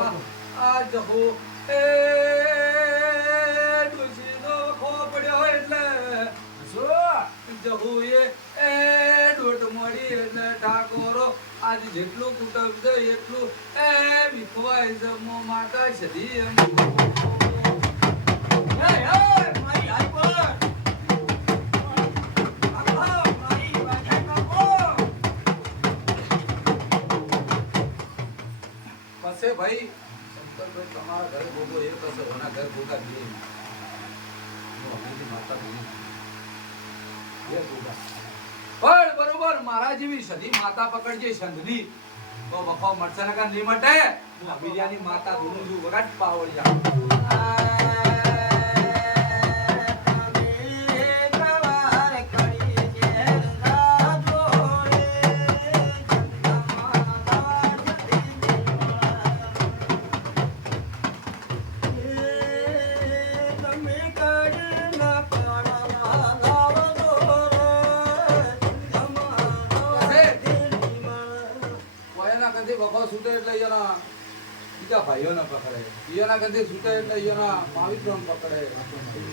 આ જહો એ ડોશીનો વખો પડ્યો એટલે જહુ એ એ ડોટ મળી એટલે ઠાકોરો આજ જેટલું કુટુંબ છે એટલું એ વિખવાય જમો માતા સધી એમ પાસે ભાઈ? શંકરભાઈ તમારા ઘરે ભોગો એ થશે ઓના ઘર ભોગા બે. પણ બરોબર, મારા જેવી સધી માતા પકડજે સંધની તો બફો મળશે ને નહીં મટે. હું માતા ધૂનું છું, વગાડ પાવડિયા કોયના કંથી બફા છૂટે એટલે એના બીજા ભાઈઓને પકડે. બીજાના કંથી છૂટે એટલે ઈયોના માવિત્રોને પકડે.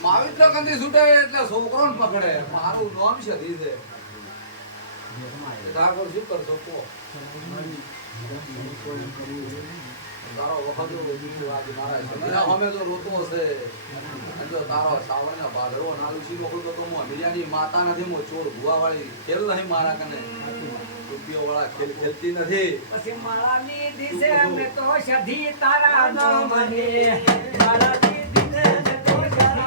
માવિત્ર કંથી છૂટે એટલે છોકરો પકડે. મારું નામ છે છે ઠાકોર, શું કરશો, કહો. તારો વખત મારા સામે તો રોતો હશે. જો તારો સાવણના ભાદરવો નાલું શી રોકું તો મો અમીરિયાની માતા નથી મો ચોર ભુવાવાળી. ખેલ નહીં મારા કને. રૂપિયો વાળા ખેલ ખેલતી નથી પછી મારાની દિશે અમે તો સધી તારા ન મને મારાની દિશે તો સધી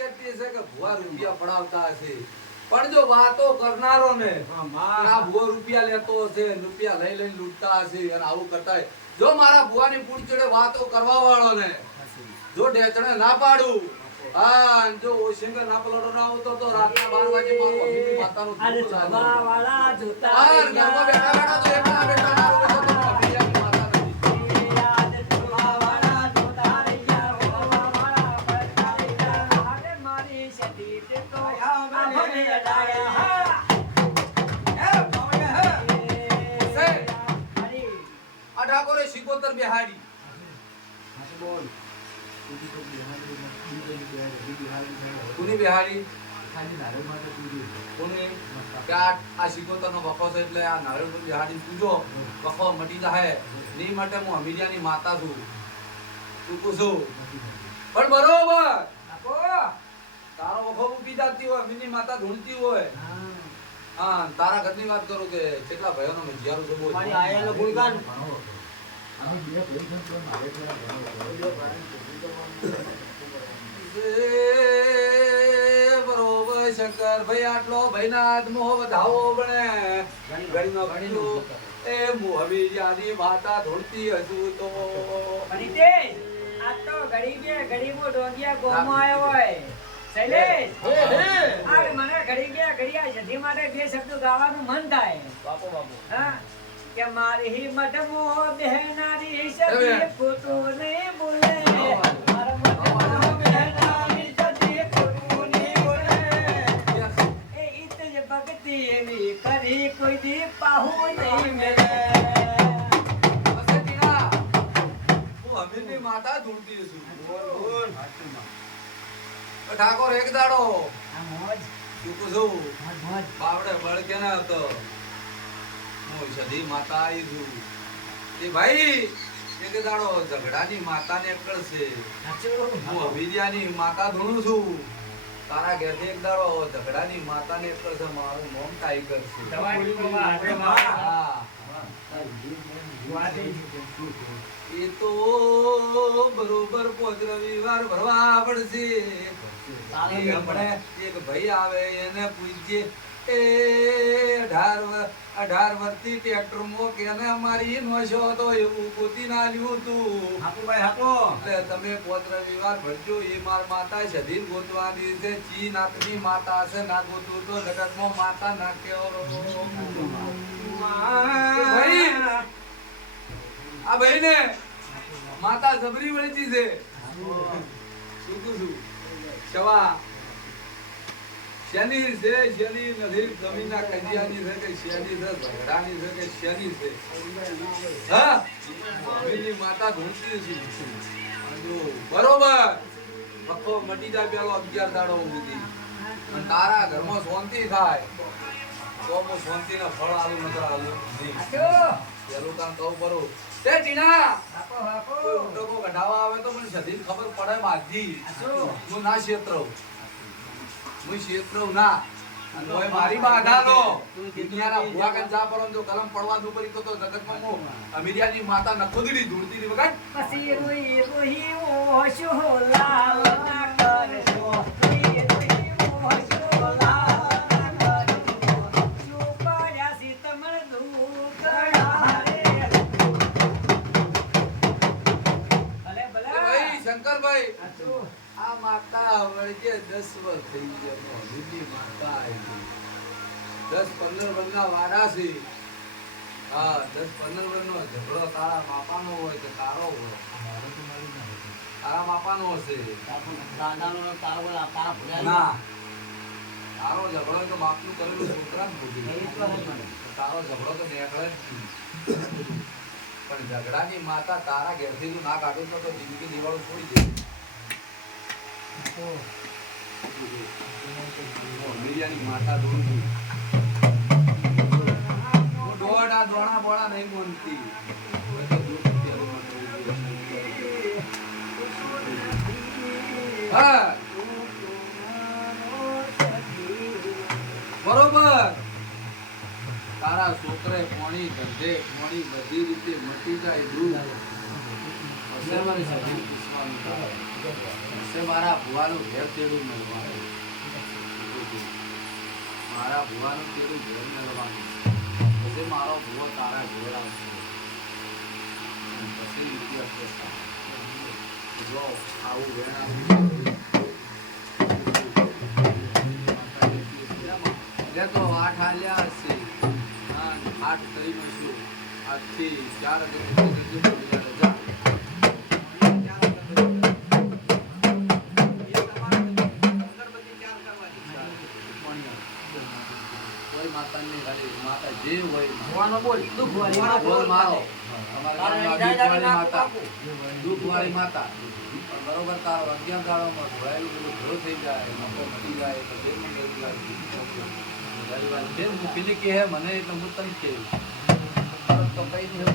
રૂપિયા પડાવતા હશે. પણ જો વાતો કરનારો ને આ ભુવો રૂપિયા લેતો હશે રૂપિયા લઈ લઈને લૂંટતા હશે અને આવું કરતા. જો મારા ભુવાની પૂરી જોડે વાતો કરવા વાળો ને જો ઢેચણે ના પાડું હા જો ઓશિંગર ના પલોડો ના આવતો તો રાતના બાર વાગે મારું અમીની માતાનું લાગે. જવા વાળા જોતા બેઠા બેઠા કોની બિહારી? કોની? કે આ આ સિકોતરનો વખો છે એટલે આ નારાયણ બિહારી પૂજો. વખો મટી જાય નહીં માટે હું અમીરિયાની માતા છું. ચૂકું છું પણ બરોબર. તારો વખો ઊભી જાતી હોય અમીરની માતા ધૂણતી હોય. હા તારા ઘરની વાત કરું કે કેટલા ભાઈઓનો મેં જીયારું છે બોલ. મારી આયેલો ગુણગાન. શંકર ભાઈ આટલો ભાઈનાથ મોહ વધાવો બને. ગણીનો ગણીનો એ મોહવી યાદી માતા ધોળતી હજુ તો. ફરીતે આ તો ગરીબે ગરીબો ડોંગિયા ગોમો આવ્યો હોય. શૈલેષ. મને ઘડી ગયા ઘડિયા જધી માટે બે શબ્દો ગાવાનું મન થાય. બાપો બાપો. હા કે મારી હિંમત મો બહેનારી સદી હવે. નહીં બોલે. ઠાકોર એક દાડો. આ મોજ. બાવડે બળ કેને હતો. હું સધી માતા આવી છું. એ ભાઈ એક દાડો ઝઘડાની માતાને સાચું હું અવિદ્યાની માતા ધૂણું છું. તારા ઘેરથી એક દાડો ઝઘડાની માતાને અક્કળ છે મારું મોમ હાથે માં. હા. એ તો બરોબર પોચ રવિવાર ભરવા પડશે. એક ભાઈ આવે એને પૂછજે એ અઢાર અઢાર વર્ષથી ટ્રેક્ટરમાં કેને મારી નોશો હતો એવું ગોતી ના લ્યું તું ભાઈ હાપુ એટલે તમે પોત રવિવાર ભરજો એ માર માતા સધીન ગોતવાની છે ચી નાતની માતા છે ના ગોતું તો જગતમાં માતા ના કેવો ભાઈ આ ભાઈ ને માતા જબરી વળતી છે. શું છું? શવા. બરોબર. પક્કો મટી જાય પેલો દાડો તારા ઘરમાં શાંતિ થાય. તો હું શાંતિના ફળ આલું નકર આલું પેલું કામ કહું બરો તે ટીના. બાપો બાપો કોઈ ઉદ્યોગો કઢાવા આવે તો મને સધી ખબર પડે બાજી હું ના ક્ષેત્રવ હું ક્ષેત્રવ ના. અને ઓય મારી બાધાનો. દુનિયાના ભુવા કન જા પરમ જો કલમ પડવા દુ પરી તો તો જગતમાં હું અમીરિયાની માતા નખોદડી ધૂળતી ની વગર. પછી ઓશો શંકરભાઈ આ માતા વળગે દસ વર્ષ થઈ ગયા. અમીરની માતા આવી ગઈ. દસ પંદર વર્ષના વાડા છે. હા દસ પંદર વર્ષનો ઝઘડો તારા માપાનો હોય તો તારો હોય. તારા માપાનો હશે. ના તારો ઝઘડો હોય તો બાપનું કરેલું છોકરાને ભોગવી. તારો ઝઘડો તો નીકળે. પણ ઝઘડાની માતા તારા ઘેરથી તું ના કાઢું તો જિંદગી દિવાળું છોડી દે. મીડિયાની માતા દોડું છું દોડા દોણા બોણા નહીં બોલતી. હવે તો દૂધ તેલમાં દોડી દે. હા. પોણી ધંધે પાણી બધી રીતે મટી જાય દૂધ મારી ભુવાનું ઘેર તેડું મળવાનું. મારા ભુવાનું તેડું ઘેર મળવાનું. પછી મારો ભુવો તારા ઘેર આવશે. પછી જો આવું વેણ આવ્યું તો આઠ આલ્યા હશે હા, થઈ જશું આજથી ચાર હજાર બરોબર તારો અગિયાર દાડોમાં ધોળાયેલું બધું ઘરો થઈ જાય મકો મટી જાય તો જે મને છે મને એટલે હું તને કહું Obrigado.